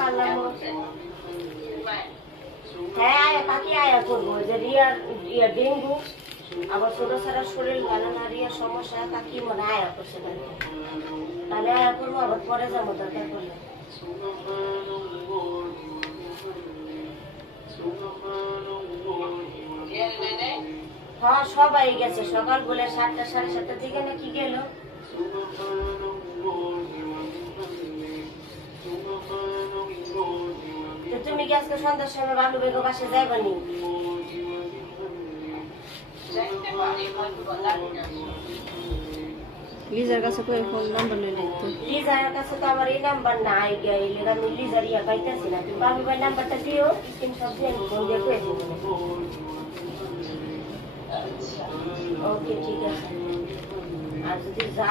পারলাম হ্যাঁ আয়া কাকি আয়া করবো যে রিয়ার ইয়া ডেঙ্গু আবার ছোট ছাড়া শরীর ভালো না রিয়ার সমস্যা কাকি মনে আয়া করছে তাহলে আয়া করবো আবার পরে যাবো দরকার করলে হ্যাঁ সবাই গেছে সকাল বলে 7টা 7:30 দিকে নাকি গেল তুমি কি আজকে সন্ধ্যার সময় বালু বেগো বাসে যাইবানি লিজার কাছে কই ফোন নাম্বার লই নাই তো লিজার কাছে তো আমার এই নাম্বার নাই গেলে আমি লিজার ইয়া পাইতাছি না তুমি বাবু ভাই নাম্বারটা দিও স্ক্রিনশট দিয়ে আমি ফোন দিয়ে কই দেব ওকে ঠিক আছে আর যদি যাও